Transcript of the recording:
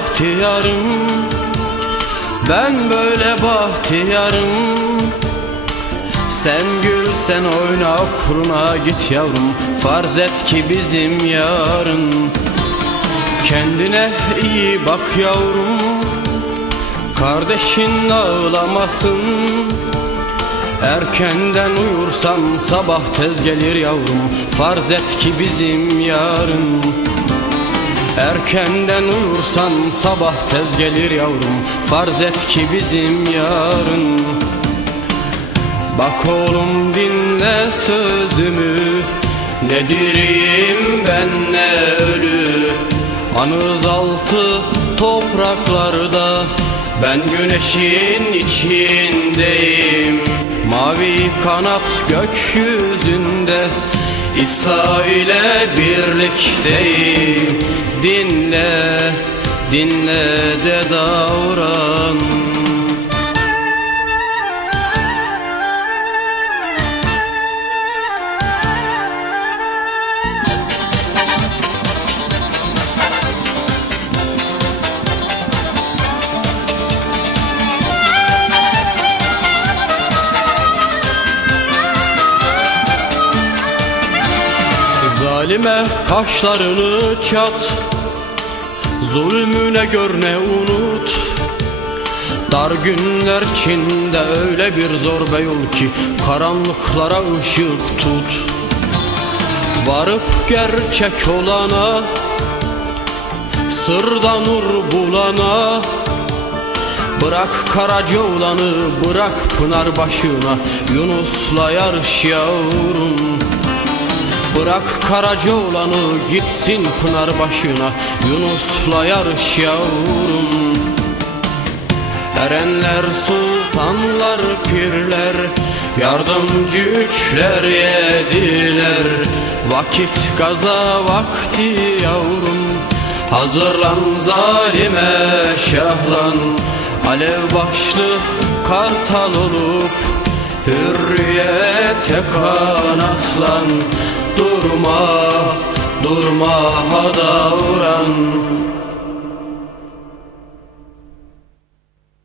bahtiyarım. Ben böyle bahtiyarım. Sen gül sen oyna kuruna git yavrum. Farz et ki bizim yarın Kendine iyi bak yavrum. Kardeşin ağlamasın. Erkenden uyursan sabah tez gelir yavrum. Farz et ki bizim yarın Erkenden uyursan sabah tez gelir yavrum. Farz et ki bizim yarın. Bak oğlum dinle sözümü. Ne diriyim ben ne ölü. Anız altı topraklarda. Ben güneşin içindeyim. Mavi kanat gökyüzünde İsa ile birlikteyim. Dinle, dinle de davran Zalime kaşlarını çat. Zulmüne gör ne unut. Dar günler içinde öyle bir zor be ki Karanlıklara ışık tut. Varıp gerçek olana Sırda nur bulana. Bırak karaca olanı bırak pınar başına Yunus'la yarış yavrum Bırak karaca olanı gitsin pınar başına Yunus'la yarış yavrum. Erenler, sultanlar, pirler Yardımcı üçler yediler. Vakit gaza vakti yavrum Hazırlan zalime şahlan. Alev başlı kartal olup Hürriyete kanatlan Durma, durma ha davran